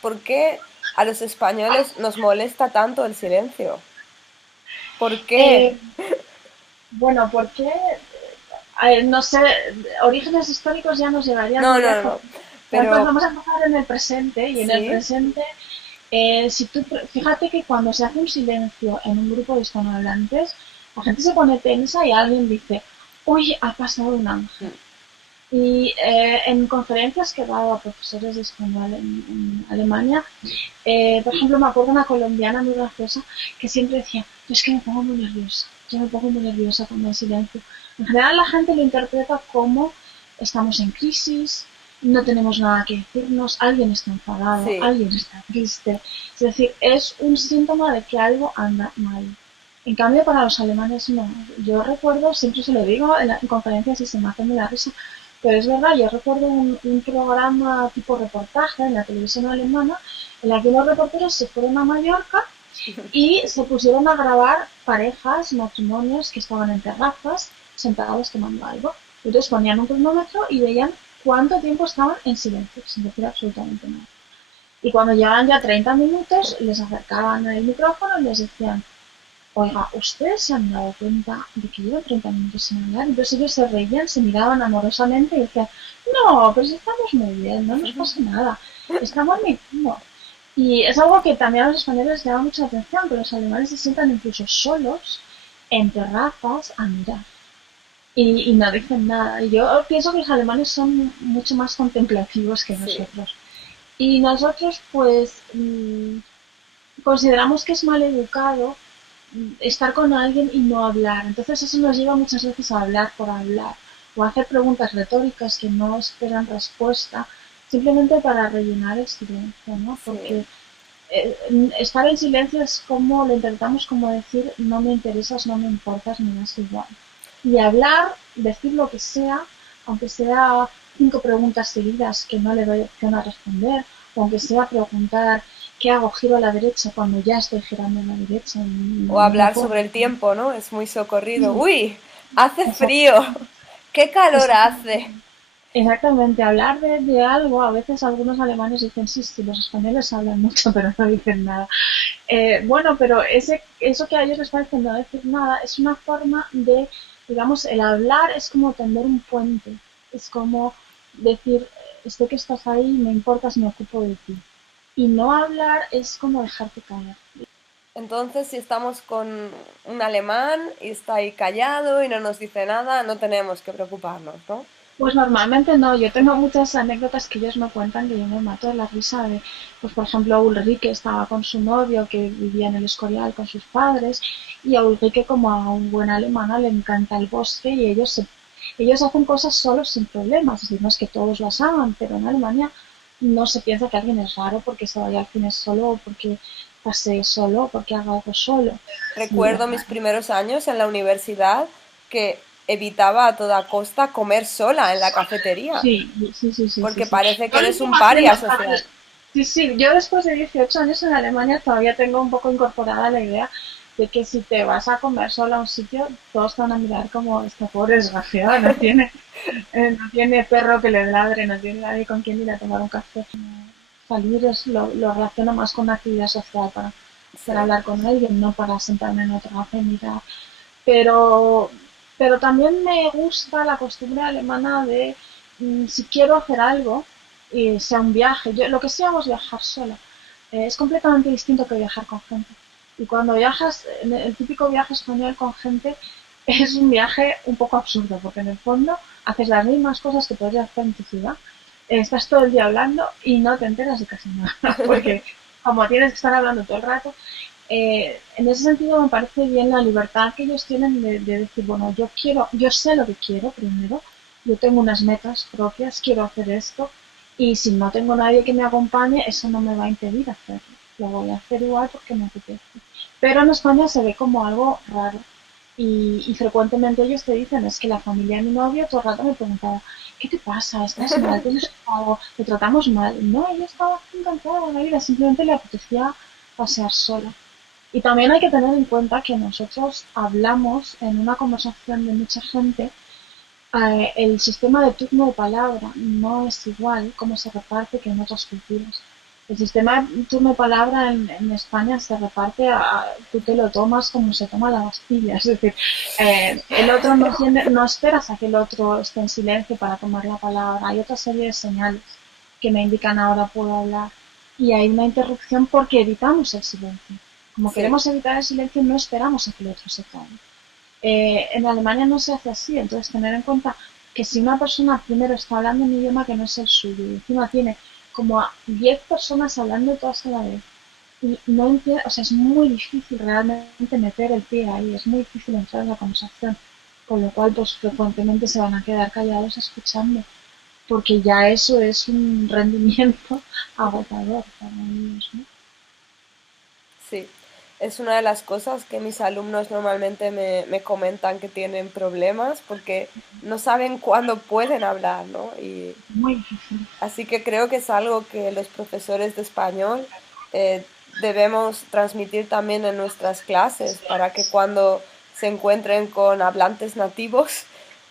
¿Por qué a los españoles nos molesta tanto el silencio? ¿Por qué? Eh, bueno, porque, no sé, orígenes históricos ya nos llevarían No, muy no, lejos. no. Entonces Pero vamos a empezar en el presente y en el sí, presente, si tú, fíjate que cuando se hace un silencio en un grupo de hispanohablantes, la gente se pone tensa y alguien dice, uy, ha pasado un ángel. Y en conferencias que he dado a profesores de español en Alemania, por ejemplo, me acuerdo una colombiana muy graciosa que siempre decía, yo es que me pongo muy nerviosa, yo me pongo muy nerviosa cuando hay silencio. En general la gente lo interpreta como estamos en crisis, no tenemos nada que decirnos, alguien está enfadado, sí. alguien está triste. Es decir, es un síntoma de que algo anda mal. En cambio, para los alemanes no. Yo recuerdo, siempre se lo digo en conferencias y se me hace muy la risa, pero es verdad, yo recuerdo un programa tipo reportaje en la televisión alemana en la que los reporteros se fueron a Mallorca y se pusieron a grabar parejas, matrimonios que estaban en terrazas, sentados tomando algo. Entonces ponían un cronómetro y veían cuánto tiempo estaban en silencio, sin decir absolutamente nada. Y cuando llegaban ya 30 minutos, les acercaban el micrófono y les decían, oiga, ¿ustedes se han dado cuenta de que llevo 30 minutos sin hablar? Entonces ellos se reían, se miraban amorosamente y decían, no, pero si estamos muy bien, no nos pasa nada, estamos mintiendo. Y es algo que también a los españoles les llama mucha atención, que los alemanes se sientan incluso solos en terrazas a mirar y no dicen nada. Y yo pienso que los alemanes son mucho más contemplativos que Sí. nosotros. Y nosotros, pues, consideramos que es mal educado estar con alguien y no hablar. Entonces eso nos lleva muchas veces a hablar por hablar o a hacer preguntas retóricas que no esperan respuesta simplemente para rellenar el silencio, ¿no? Sí. Porque estar en silencio es como, lo intentamos como decir, no me interesas, no me importas, me das igual. Y hablar, decir lo que sea, aunque sea 5 preguntas seguidas que no le doy opción a responder, o aunque sea preguntar qué hago, giro a la derecha cuando ya estoy girando a la derecha y O no hablar puedo. sobre el tiempo, ¿no? Es muy socorrido. Sí, ¡Uy! Hace frío. exactamente. ¡Qué calor Exactamente. hace! Exactamente, hablar de algo, a veces algunos alemanes dicen sí, sí, los españoles hablan mucho, pero no dicen nada. Bueno, pero eso que a ellos les parece no decir nada es una forma de, digamos, el hablar es como tender un puente, es como decir, sé que estás ahí, me importas, me ocupo de ti. Y no hablar es como dejarte caer. Entonces, si estamos con un alemán y está ahí callado y no nos dice nada, no tenemos que preocuparnos, ¿no? Pues normalmente no, yo tengo muchas anécdotas que ellos me cuentan que yo me mato de la risa de, pues por ejemplo, Ulrike estaba con su novio que vivía en el Escorial con sus padres y a Ulrike como a un buen alemana le encanta el bosque y ellos hacen cosas solos sin problemas, es decir, no es que todos las hagan, pero en Alemania no se piensa que alguien es raro porque se vaya al cine solo o porque pase solo o porque haga algo solo. Sí, Recuerdo mis primeros años en la universidad que evitaba a toda costa comer sola en la cafetería, sí, sí, sí, sí, sí, porque sí. parece que Yo lo eres sigo un paria haciendo social. sí, sí, yo después de 18 años en Alemania todavía tengo un poco incorporada la idea de que si te vas a comer sola a un sitio, todos te van a mirar como esta pobre desgraciada, no tiene perro que le ladre, no tiene nadie con quien ir a tomar un café. Salir lo relaciono más con una actividad social para Sí. hablar con alguien, no para sentarme en otra café y mirar. Pero, pero también me gusta la costumbre alemana de si quiero hacer algo, y sea un viaje, yo lo que sí hago es viajar sola. Es completamente distinto que viajar con gente. Y cuando viajas, el típico viaje español con gente es un viaje un poco absurdo, porque en el fondo haces las mismas cosas que podrías hacer en tu ciudad. Estás todo el día hablando y no te enteras de casi nada, porque como tienes que estar hablando todo el rato, en ese sentido me parece bien la libertad que ellos tienen de decir, bueno, yo sé lo que quiero primero, yo tengo unas metas propias, quiero hacer esto, y si no tengo nadie que me acompañe, eso no me va a impedir hacerlo. Lo voy a hacer igual porque me apetece. Pero en España se ve como algo raro. Y frecuentemente ellos te dicen, es que la familia de mi novio todo el rato me preguntaba, ¿qué te pasa? ¿Estás mal? ¿Tienes algo? ¿Te tratamos mal? No, ella estaba encantada de la vida, simplemente le apetecía pasear sola. Y también hay que tener en cuenta que nosotros hablamos en una conversación de mucha gente, el sistema de turno de palabra no es igual como se reparte que en otras culturas. El sistema turno-palabra en España se reparte tú te lo tomas como se toma la Bastilla. Es decir, el otro no esperas a que el otro esté en silencio para tomar la palabra. Hay otra serie de señales que me indican ahora puedo hablar. Y hay una interrupción porque evitamos el silencio. Como Sí, queremos evitar el silencio, no esperamos a que el otro se calle. En Alemania no se hace así, entonces tener en cuenta que si una persona primero está hablando un idioma que no es el suyo y encima tiene como a 10 personas hablando todas a la vez y no entiende, o sea, es muy difícil realmente meter el pie ahí, es muy difícil entrar en la conversación, con lo cual pues frecuentemente se van a quedar callados escuchando, porque ya eso es un rendimiento agotador para ellos, ¿no? sí. Es una de las cosas que mis alumnos normalmente me comentan que tienen problemas porque no saben cuándo pueden hablar, ¿no? Y Muy difícil. así que creo que es algo que los profesores de español debemos transmitir también en nuestras clases para que cuando se encuentren con hablantes nativos,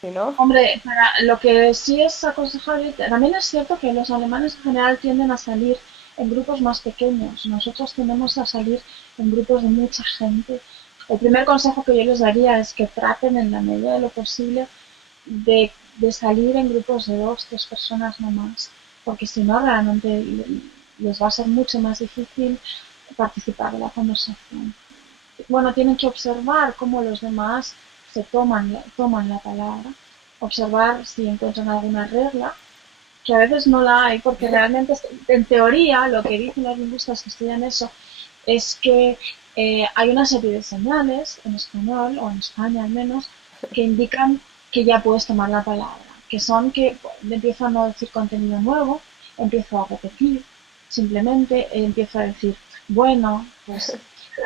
¿sí, no? Hombre, para lo que sí es aconsejable, también es cierto que los alemanes en general tienden a salir en grupos más pequeños. Nosotros tendemos a salir en grupos de mucha gente. El primer consejo que yo les daría es que traten en la medida de lo posible de salir en grupos de dos, tres personas no más, porque si no realmente les va a ser mucho más difícil participar en la conversación. Bueno, tienen que observar cómo los demás toman la palabra, observar si encuentran alguna regla, que a veces no la hay, porque realmente, en teoría, lo que dicen los lingüistas que estudian eso es que hay una serie de señales en español, o en España al menos, que indican que ya puedes tomar la palabra, que son que empiezo a no decir contenido nuevo, empiezo a repetir, simplemente empiezo a decir, bueno, pues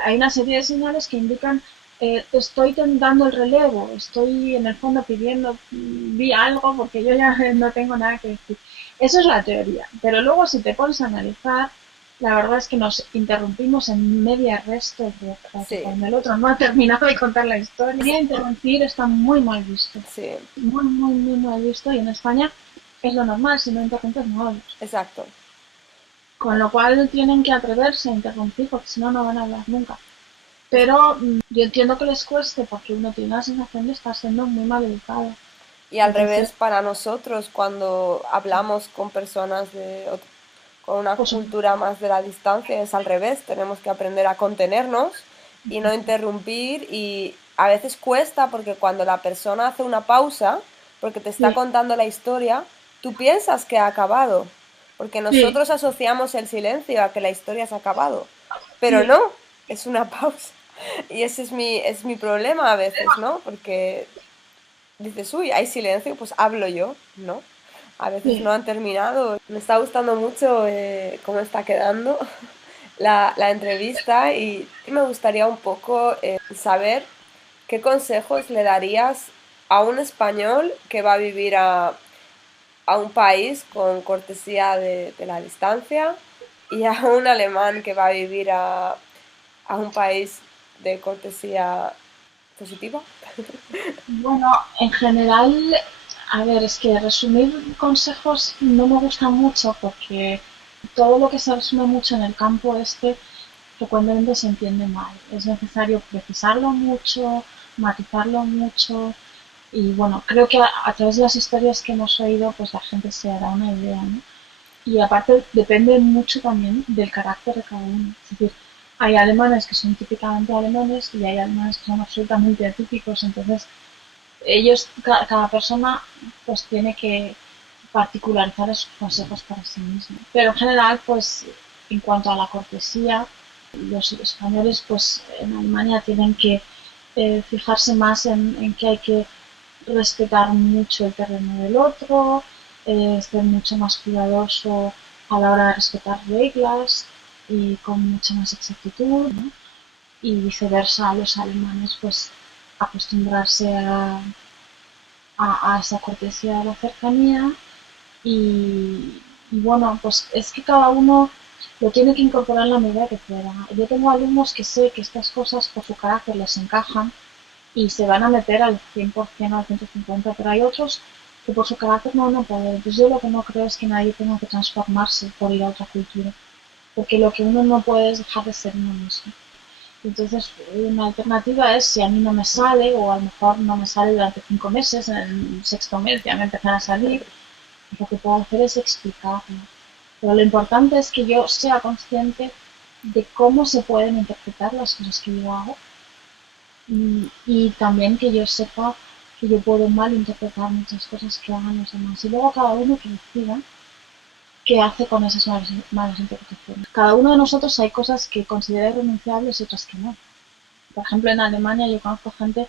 hay una serie de señales que indican te estoy dando el relevo, estoy en el fondo pidiendo, di algo porque yo ya no tengo nada que decir. Eso es la teoría, pero luego si te pones a analizar, la verdad es que nos interrumpimos en media resto de casi Sí, cuando el otro no ha terminado de contar la historia. Interrumpir está muy mal visto, sí, muy, muy, muy mal visto y en España es lo normal, si no interrumpes no hablas. exacto. Con lo cual tienen que atreverse a interrumpir porque si no, no van a hablar nunca. Pero yo entiendo que les cueste porque uno tiene la sensación de estar siendo muy mal educado. Y al Entonces, revés, para nosotros, cuando hablamos con personas con una pues cultura más de la distancia, es al revés. Tenemos que aprender a contenernos y no interrumpir. Y a veces cuesta porque cuando la persona hace una pausa, porque te está sí, contando la historia, tú piensas que ha acabado. Porque sí, nosotros asociamos el silencio a que la historia se ha acabado. Pero sí. no, es una pausa. Y ese es mi problema a veces, ¿no? Porque dices, uy, hay silencio, pues hablo yo, ¿no? A veces no Sí. han terminado. Me está gustando mucho cómo está quedando la entrevista y me gustaría un poco saber qué consejos le darías a un español que va a vivir a un país con cortesía de la distancia y a un alemán que va a vivir a un país de cortesía positiva. Bueno, en general, a ver, es que resumir consejos no me gusta mucho porque todo lo que se resume mucho en el campo este frecuentemente se entiende mal. Es necesario precisarlo mucho, matizarlo mucho y bueno, creo que a través de las historias que hemos oído, pues la gente se hará una idea, ¿no? Y aparte depende mucho también del carácter de cada uno. Es decir, hay alemanes que son típicamente alemanes y hay alemanes que son absolutamente atípicos. Entonces, cada persona, pues tiene que particularizar esos consejos para sí mismo. Pero en general, pues en cuanto a la cortesía, los españoles, pues en Alemania tienen que fijarse más en que hay que respetar mucho el terreno del otro, ser mucho más cuidadoso a la hora de respetar reglas y con mucha más exactitud, ¿no? Y viceversa, los alemanes pues acostumbrarse a esa cortesía de la cercanía y bueno, pues es que cada uno lo tiene que incorporar en la medida que pueda. Yo tengo alumnos que sé que estas cosas por su carácter les encajan y se van a meter al 100%, al 150%, pero hay otros que por su carácter no van a poder. Entonces yo lo que no creo es que nadie tenga que transformarse por ir a otra cultura. porque lo que uno no puede es dejar de ser uno mismo. Entonces, una alternativa es si a mí no me sale, o a lo mejor no me sale durante 5 meses, en el sexto mes ya me empezará a salir, lo que puedo hacer es explicarlo. Pero lo importante es que yo sea consciente de cómo se pueden interpretar las cosas que yo hago y también que yo sepa que yo puedo malinterpretar muchas cosas que hagan los demás. Y luego cada uno que decida qué hace con esas malas interpretaciones. Cada uno de nosotros hay cosas que considera irrenunciables y otras que no. Por ejemplo, en Alemania yo conozco gente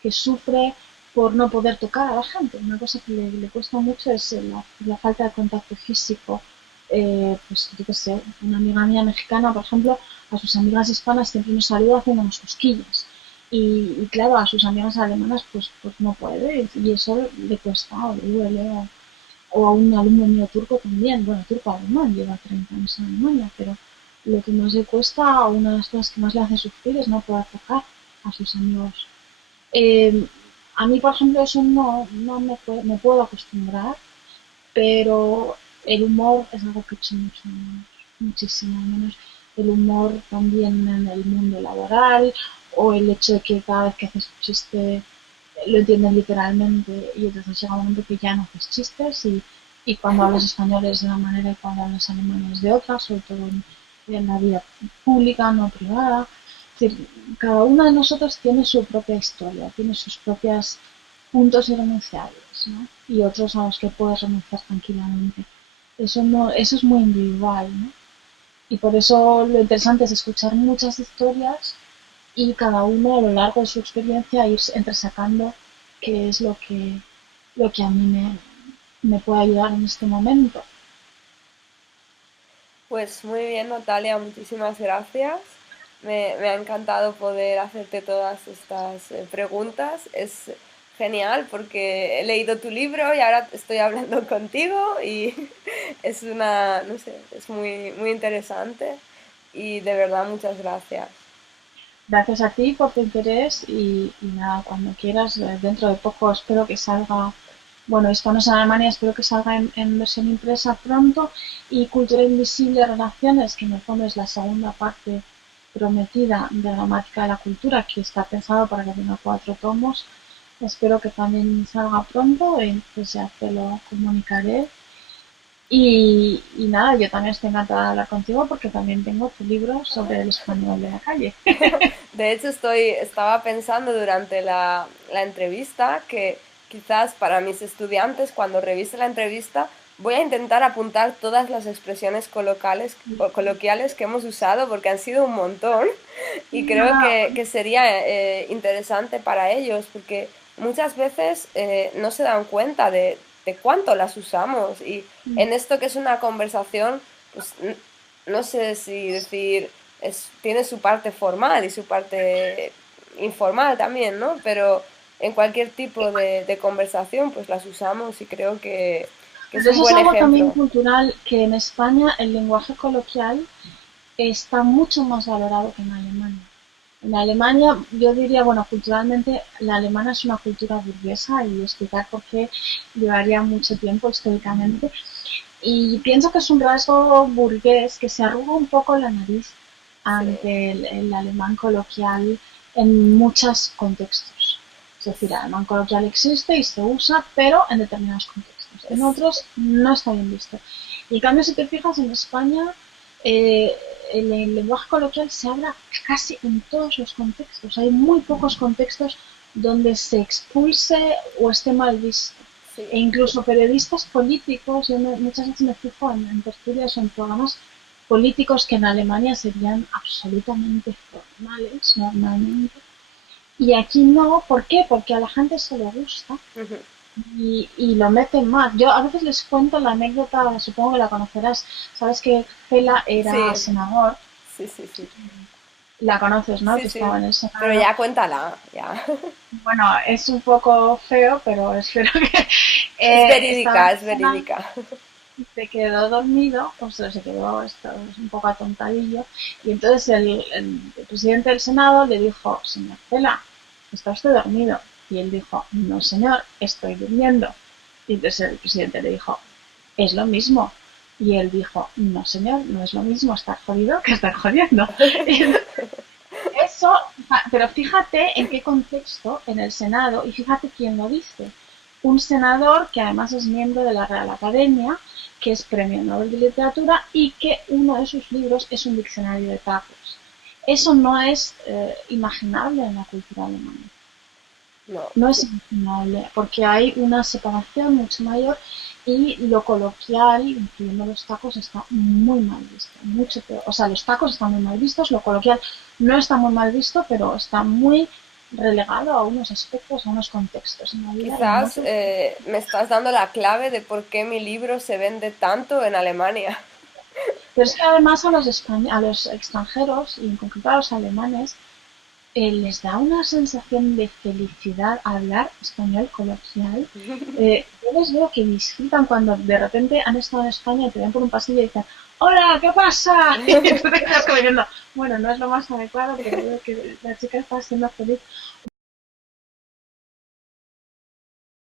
que sufre por no poder tocar a la gente. Una cosa que le cuesta mucho es la falta de contacto físico. Pues yo qué sé, una amiga mía mexicana, por ejemplo, a sus amigas hispanas siempre nos saluda haciéndonos cosquillas. Y claro, a sus amigas alemanas pues no puede y eso le cuesta o le duele. O a un alumno mío turco también, bueno, turco alemán, lleva 30 años en Alemania, pero lo que más le cuesta, o una de las cosas que más le hace sufrir es no poder tocar a sus amigos. Eh, a mí, por ejemplo, eso no me puedo acostumbrar, pero el humor es algo que echo mucho menos, muchísimo menos. El humor también en el mundo laboral, o el hecho de que cada vez que haces un chiste lo entienden literalmente y entonces llega un momento que ya no haces chistes y cuando hablas español es de una manera y cuando hablas alemán es de otra, sobre todo en la vida pública, no privada. Es decir, cada uno de nosotros tiene su propia historia, tiene sus propios puntos irrenunciables, ¿no? Y otros a los que puedes renunciar tranquilamente. Eso, no, eso es muy individual, ¿no? Y por eso lo interesante es escuchar muchas historias y cada uno a lo largo de su experiencia ir entresacando qué es lo que a mí me puede ayudar en este momento. Pues muy bien, Natalia, muchísimas gracias. Me ha encantado poder hacerte todas estas preguntas. Es genial porque he leído tu libro y ahora estoy hablando contigo y es una, no sé, es muy, muy interesante y de verdad muchas gracias. Gracias a ti por tu interés y nada, cuando quieras, dentro de poco espero que salga, bueno, Hispanos en Alemania espero que salga en versión impresa pronto y Cultura Invisible Relaciones, que en el fondo es la segunda parte prometida de Gramática de la Cultura, que está pensado para que tenga 4 tomos. Espero que también salga pronto, pues ya te lo comunicaré. Y nada, yo también estoy encantada de hablar contigo porque también tengo tu libro sobre el español de la calle. De hecho, estaba pensando durante la entrevista que quizás para mis estudiantes, cuando revise la entrevista, voy a intentar apuntar todas las expresiones colocales, o coloquiales que hemos usado, porque han sido un montón, y creo Nada, que sería interesante para ellos, porque muchas veces no se dan cuenta de cuánto las usamos, y en esto que es una conversación, pues no sé si decir tiene su parte formal y su parte informal también, ¿no? Pero en cualquier tipo de conversación, pues las usamos y creo que es pero un eso es buen algo también ejemplo. cultural, que en España el lenguaje coloquial está mucho más valorado que en Alemania. En Alemania, yo diría, bueno, culturalmente, la alemana es una cultura burguesa y explicar por qué llevaría mucho tiempo históricamente. Y pienso que es un rasgo burgués que se arruga un poco la nariz Sí, ante el alemán coloquial en muchos contextos. Es decir, el alemán coloquial existe y se usa, pero en determinados contextos. En es, otros no está bien visto. Y en cambio, si te fijas, en España eh, el lenguaje coloquial se habla casi en todos los contextos. Hay muy pocos contextos donde se expulse o esté mal visto. E sí. incluso periodistas políticos, muchas veces me fijo en tertulias o en programas políticos que en Alemania serían absolutamente formales, normalmente. Y aquí no, ¿por qué? Porque a la gente se le gusta Ujú. y lo meten más. Yo a veces les cuento la anécdota, supongo que la conocerás. Sabes que Fela era Sí, senador, sí, sí, sí. la conoces, ¿no? Sí, Que estaba sí. en el Pero Senado. ya cuéntala, ya. Bueno, es un poco feo, pero espero que Es estaba en verídica, el es Senado verídica. y se quedó dormido, pues se quedó un poco atontadillo, y entonces el presidente del Senado le dijo, señor Cela, ¿está usted dormido? Y él dijo, no, señor, estoy durmiendo. Y entonces el presidente le dijo, es lo mismo. Y entonces el presidente le dijo, no, señor, estoy durmiendo. Y él dijo, no, señor, estoy durmiendo. Y entonces el presidente le dijo, es lo mismo. Y entonces el presidente le dijo, es lo mismo. Y entonces el presidente le dijo, Y él dijo, no señor, no es lo mismo estar jodido que estar jodiendo. Eso, pero fíjate en qué contexto en el Senado y fíjate quién lo dice. Un senador que además es miembro de la Real Academia, que es premio Nobel de Literatura y que uno de sus libros es un diccionario de tacos. Eso no es imaginable en la cultura alemana. No, No es imaginable porque hay una separación mucho mayor y lo coloquial, incluyendo los tacos, está muy mal visto. Mucho peor. O sea, los tacos están muy mal vistos, lo coloquial no está muy mal visto, pero está muy relegado a unos aspectos, a unos contextos en la vida y en quizás otros. me estás dando la clave de por qué mi libro se vende tanto en Alemania. Pero es que además a los extranjeros, y en concreto a los alemanes, les da una sensación de felicidad hablar español coloquial. Yo les veo que disfrutan cuando de repente han estado en España y te ven por un pasillo y dicen, ¡Hola! ¿Qué pasa? Y tú te quedas como diciendo, bueno, no es lo más adecuado, pero veo que la chica está siendo feliz.